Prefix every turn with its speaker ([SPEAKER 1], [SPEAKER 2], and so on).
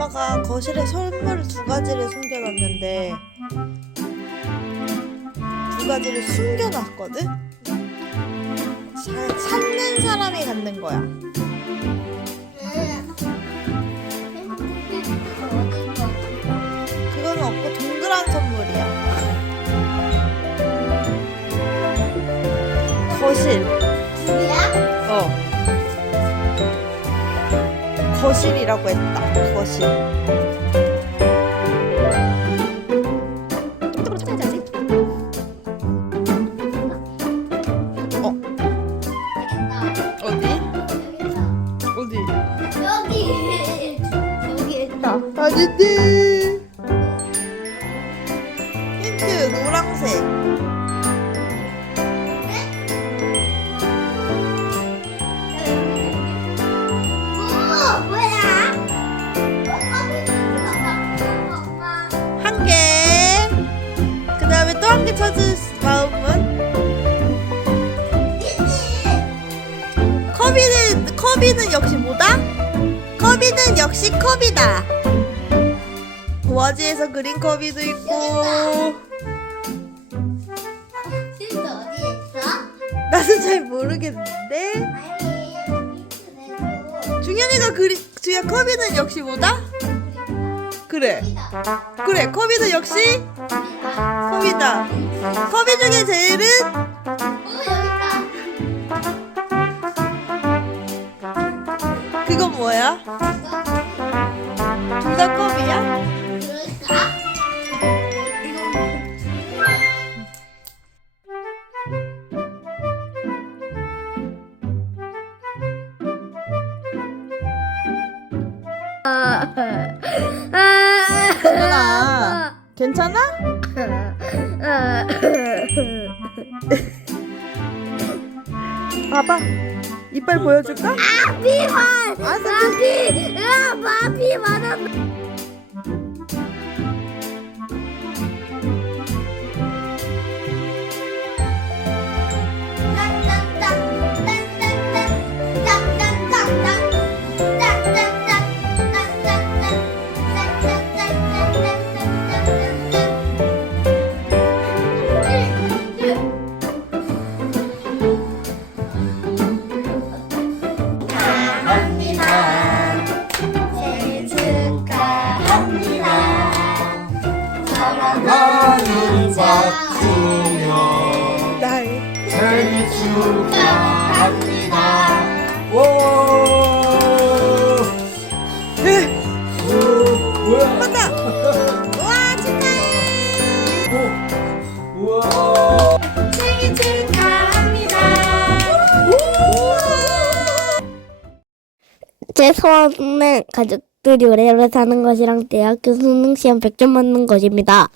[SPEAKER 1] 엄마가 거실에 선물 두 가지를 숨겨놨는데 두 가지를 숨겨놨거든? 자, 찾는 사람이 갖는 거야. 그거는 없고 동그란 선물이야. 거실. 거실이라고 했다. 거실. 이쪽으로 찾아야지. 어, 어디? 어디?
[SPEAKER 2] 여기 여기 있다.
[SPEAKER 1] 아닌데. 커비는, 커비는 역시 뭐다? 커비는 역시 컵이다. 도화지에서 그린 커비도 있고.
[SPEAKER 2] 진짜 어디에 있어?
[SPEAKER 1] 나도 잘 모르겠는데.
[SPEAKER 2] 아니 밑에 내고.
[SPEAKER 1] 중현이가 그린, 중현 커비는 역시 뭐다? 그래. 그래, 커비는 역시 컵이다. 커비 중에 제일은 그건 뭐야? 둘다 컵이야?
[SPEAKER 2] 그럴까?
[SPEAKER 1] 준현아, 괜찮아? 봐봐. 이빨 보여줄까?
[SPEAKER 2] 비만!
[SPEAKER 1] 아,
[SPEAKER 2] 마비! 으아, 마비 맞았 생일
[SPEAKER 3] 박준영
[SPEAKER 1] 나의
[SPEAKER 3] 생일 축하합니다 오, 뭐야
[SPEAKER 1] 한다. 와 축하해.
[SPEAKER 3] 오, 우와
[SPEAKER 2] 생일 축하합니다. 제 소원은 가족 들이 오래오래 사는 것이랑 대학교 수능 시험 100점 맞는 것입니다.